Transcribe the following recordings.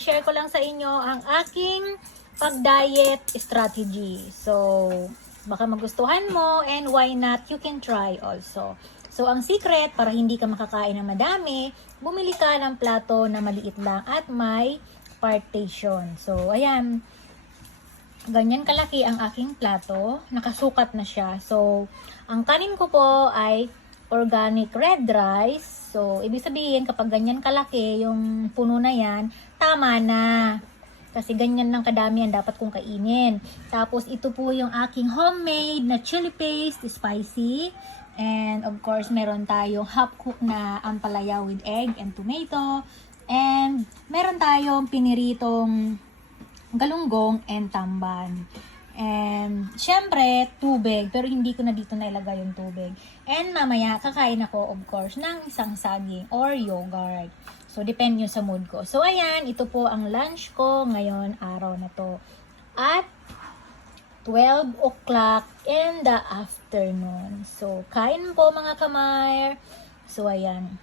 Share ko lang sa inyo ang aking pag-diet strategy. So, baka magustuhan mo and why not, you can try also. So, ang secret para hindi ka makakain ng madami, bumili ka ng plato na maliit lang at may partition. So, ayan. Ganyan kalaki ang aking plato. Nakasukat na siya. So, ang kanin ko po ay organic red rice. So, ibig sabihin, kapag ganyan kalaki, yung puno na yan, tama na. Kasi ganyan lang kadami ang dapat kong kainin. Tapos, ito po yung aking homemade na chili paste, spicy. And, of course, meron tayong half-cook na ampalaya with egg and tomato. And, meron tayong piniritong galunggong and tamban. And, syempre, tubig. Pero hindi ko na dito nailagay yung tubig. And mamaya, kakain ako, of course, ng isang saging or yogurt. So, depende yun sa mood ko. So, ayan, ito po ang lunch ko ngayon, araw na to. At 12 o'clock in the afternoon. So, kain po mga kamay. So, ayan.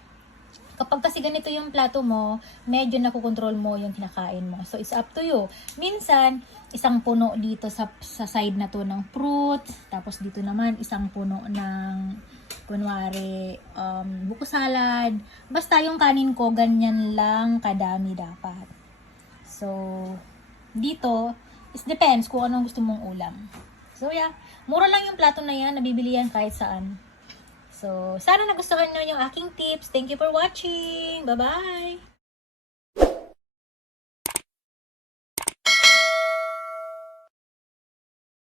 Kapag kasi ganito yung plato mo, medyo nakukontrol mo yung kinakain mo. So, it's up to you. Minsan, isang puno dito sa side na to ng fruit. Tapos dito naman, isang puno ng, kunwari, buko salad. Basta yung kanin ko, ganyan lang kadami dapat. So, dito, it depends kung anong gusto mong ulam. So, yeah. Mura lang yung plato na yan. Nabibili yan kahit saan. So, sana nagustuhan nyo yung aking tips. Thank you for watching. Bye-bye!